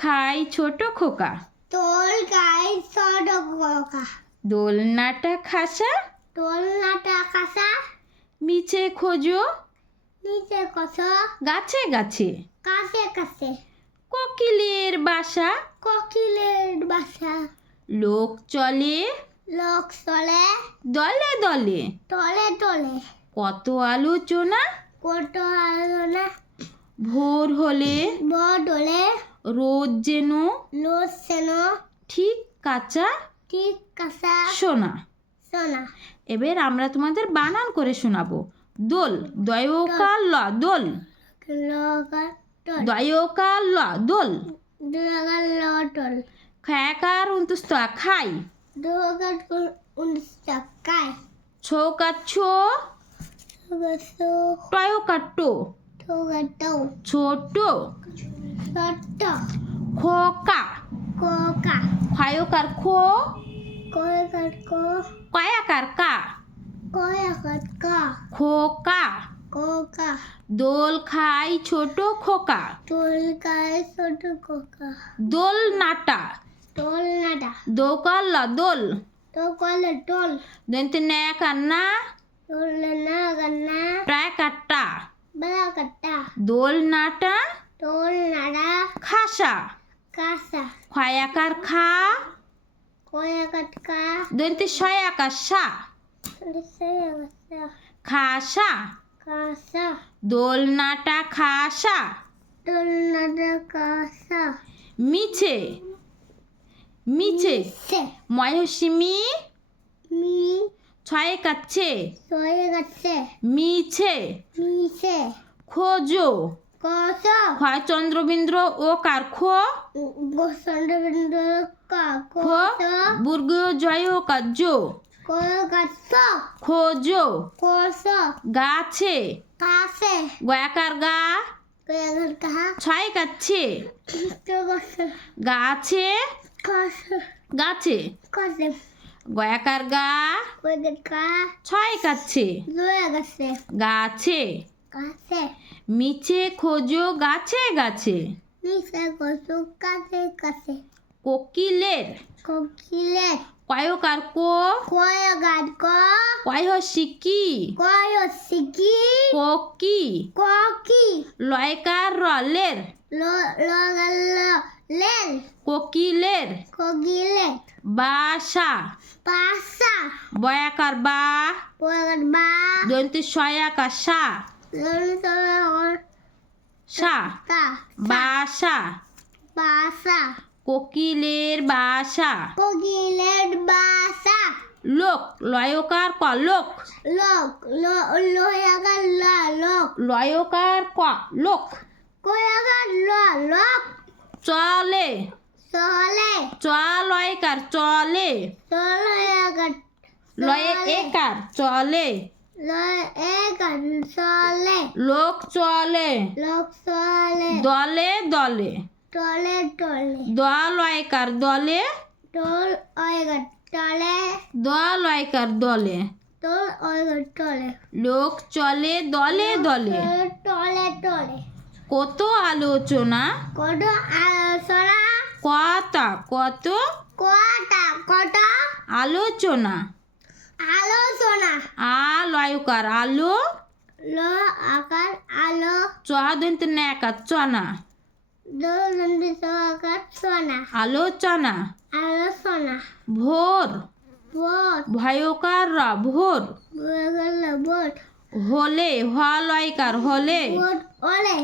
খায় ছোট খোকা, দোল খায় ছোট খোকা, দোলনাটা খাসা, দোলনাটা খাসা, মিছে খোঁজো নিচে কত, গাছে গাছে, কাছে কাছে, কোকিলের বাসা, কোকিলের বাসা, লোক চলে লোক চলে দলে দলে, তলে তলে, কত আলোচনা, কত আলোচনা, ভোর হলে বদলে রোদ যেন লোক সেন, ঠিক কাঁচা ঠিক কাঁচা সোনা। সোনা। এবার আমরা তোমাদের বানান করে শোনাবো। দোল, দয়োকার ল দোল, লগা টল, দয়োকার ল দোল, লগা লটল, খায়াকার উন্তুস্ত খাই, লগা উনস্টাকাই, ছৌকার ছো, লগা সো, টয়োকার টো, লগা টৌ, ছোট, ছোট, খোকা, কোকা, ক্ষয়কার খো, কয়কার কো, কয়াকার কা, কয়াকার কা, খোকা, কোকা, দোল খাই ছোট খোকা, দোল খায় ছোট কোকা, দোল নাটা, দোল নাটা, দোকার ল দোল, তো কলে দোল, দন্তে ন্যাকার না, দোল না গান্না, প্রায় কাট্টা, বেলা কাটা, দোল নাটা দোল নাড়া, খাসা, কাসা, ক্ষয়াকার খা, কয়াকার কা, দন্তে শয়াকার সা, খাসা, কাসা, দোল নাটা খাসা, দোল নাড়া কাসা, মিছে, মিছে, সে, ময়সিমি, মি, ছয় কাচ্ছে, সয়ে গেছে, মিছে, মিছে, খোঁজো, কস, ক্ষয় চন্দ্রবিন্দ্র ও কার খো, গোসন্ডবিন্দু কা, খো, কস, বুর্গ জয় কার জো, কয়গাছ, খোঁজো, কস, গাছে, কাছে, গয়াকার গা, কয়াকার কা, ছয় কাচ্ছে, তো গছ, গাছে, কাছ, গাছে, কাছে, গয়াকার গা, কয়াকার কা, ছয় কাচ্ছে, লয়ে গেছে, গাছে, কাছে, মিছে খোঁজো গাছে গাছে, নিচে গছ, কাছে কাছে, কোকিলের, কোকিলের, কয়কার কো, কয়াকার ক, কয় সিকি, কয় সিকি, কোকি, ককি, লয়কার রলের, লগাল লেল, কোকিলের, কোকিলে, বাসা, পাসা, বয়াকার বা, কয়াকার বা, দন্তে শয়াকার সা, সা, তা, বাসা, বাসা, কোকিলের বাসা, কোকিলের বাসা, লোক, লয়কার ক লোক, লোক, লয়াকার লা লোক, লয়কার ক লোক, কয়াকার লা লোক, চলে, চলে, লয়কার চলে, চলয়াকার, লয়ে একার চলে, লয়াকার চলে, লোক চলে, লোক চলে, দলে দলে, টলে টলে, দলয়কার দলে, টোল অয়গার টলে, দলয়কার দলে, টোল অয়গার টলে, লোক চলে দলে দলে, টলে টলে, কত আলোচনা, কত আলোচনা, কথা কত কটা কত আলোচনা, আলোচনা, আলয়কার আলো, ল আকার আলো, দন্তে ন্যাকার চনা, দোলন্দি আকার সোনা, আলোচনা, আলোচনা, ভোর, বোট, ভয়কার র ভোর, বগল বোট, হলে হলয়কার হলে, বোট ওলে,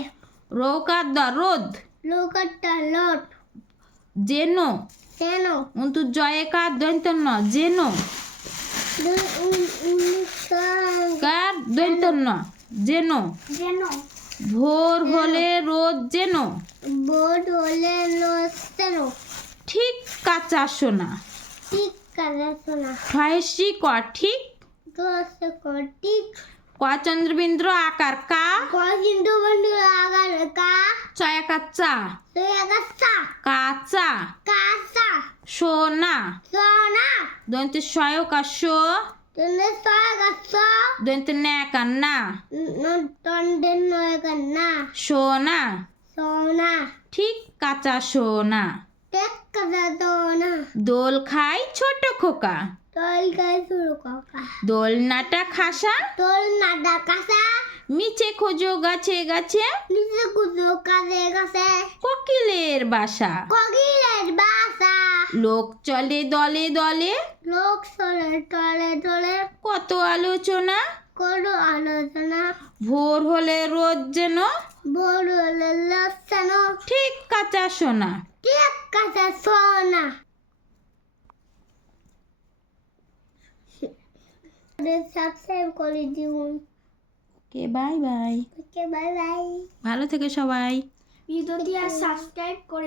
রৌকার দ রোদ, লোকটা লোট, যেন, কেন, অন্তু জয়কার দৈন্ত ন যেন, কার দৈন্ত ন যেন, যেন, ভোর হলে রোদ যেন, বোট ওলে লোস্তেন, ঠিক কাঁচা সোনা, ঠিক কাজা সোনা, ঠয়সি ক ঠিক, দোষ কটিক, ক চন্দ্রবিন্দ্র আকার কা, কিন্তু বন্ধু আগার কা, চয়াকার চা, তুই আগাসা, কাঁচা, কাসা, সোনা, সোনা, দৈন্ত শয়কার শো, তুমি সয়গাস, দৈন্ত ন্যাকার না, তন্ডের নয়গার না, সোনা, সোনা ঠিক কাঁচা সোনা। টেক কাঁচা সোনা দোল খায় ছোট খোকা, তোল গায়ে শুরু কাকা দোলনাটা খাসা, তোল নাদা কাঁচা মিছে খোঁজো গাছে গাছে, নিচে কুচো কাছে কাছে কোকিলের বাসা। কোকিলের বাসা লোক চলে দলে দলে, লোক চলে টলে টলে কত আলোচনা, কোনো আলোচনা ভোর হলে রোদ যেন বড় লসানো ঠিক কাঁচা সোনা। টেক কাঁচা সোনা সাবস্ক্রাইব করে দিন। Okay, bye bye. Okay bye bye. ভালো থেকে সবাই। ভিডিওটি আর সাবস্ক্রাইব করে